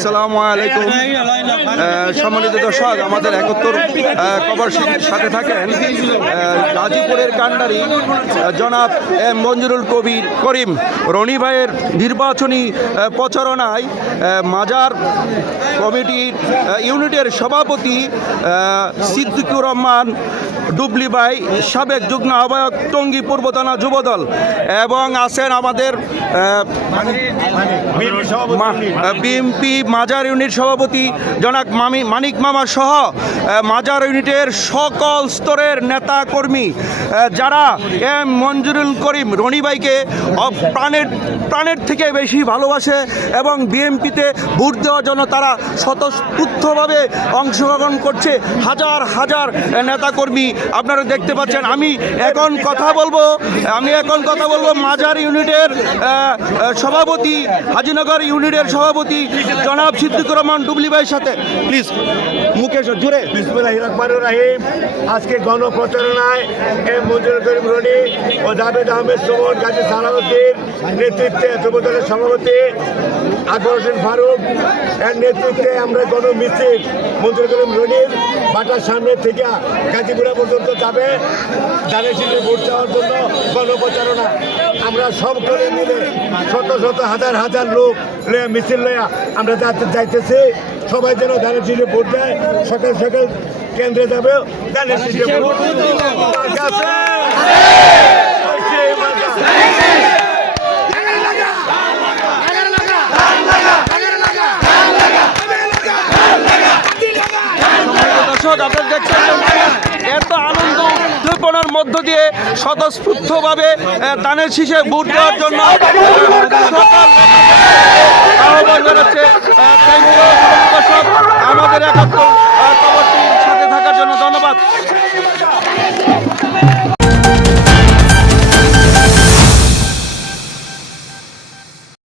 আসসালামু আলাইকুম। সম্মানিত দর্শক, আমাদের 71 খবর সাথে থাকেন গাজীপুরের কান্ডারি জনাব মঞ্জুরুল করিম রনি ভাইয়ের নির্বাচনী প্রচারণায় মাজার কমিটির ইউনিটের সভাপতি সিদ্দিকুর রহমান ডুবলি ভাই, সাবেক যুগ্ম আহ্বায়ক টঙ্গী পূর্ব থানা যুবদল, এবং আছেন আমাদের বিএমপি মাজার ইউনিট সভাপতি জনাব মানিক মামা সহ মাজার ইউনিটের সকল স্তরের নেতা কর্মী যারা মঞ্জুরুল করিম রনি ভাইকে প্রাণের থেকে বেশি ভালোবাসে এবং বিএমপিতে ভোট দেওয়ার জন্য তারা স্বতঃস্ফূর্তভাবে অংশগ্রহণ করছে। হাজার হাজার নেতাকর্মী আপনারা দেখতে পাচ্ছেন। আমি এখন কথা বলবো মাজার ইউনিটের সভাপতি, হাজিনগর ইউনিটের সভাপতি জনাব সিদ্দিকুর রহমান ডুবলি ভাইয়ের সাথে। প্লিজ মুকেশ জুড়ে। বিসমিল্লাহির রহমানির রহিম। আজকে গণপ্রচারণায় মঞ্জুরুল করিম রনি ও জাভেদ আহমেদ সুমন, গাজী সালাউদ্দিন নেতৃত্বে যুবদলের সভাপতি আকবর হোসেন ফারুক এর নেতৃত্বে আমরা গণমিছিল মঞ্জুরুল করিম রনির বাটার সামনে থেকে গাজীপুরা পর্যন্ত যাবে ধানের শীষে ভোট চাওয়ার জন্য গণপ্রচারণা। আমরা সব করে মিলে শত শত হাজার হাজার লোক মিছিল লইয়া আমরা যাইতেছি। সবাই যেন ধানের শীষে ভোট দেয়। সকাল সকাল কেন্দ্রে যাবে ধানের শীষে ভোট। দর্শক, আপনারা দেখছেন এত আনন্দ উদ্দীপনার মধ্য দিয়ে স্বতঃস্ফূর্তভাবে ধানের শীষে ভোট দেওয়ার জন্য আহ্বান জানাচ্ছে। আমাদের 71 খবরটির সাথে থাকার জন্য ধন্যবাদ।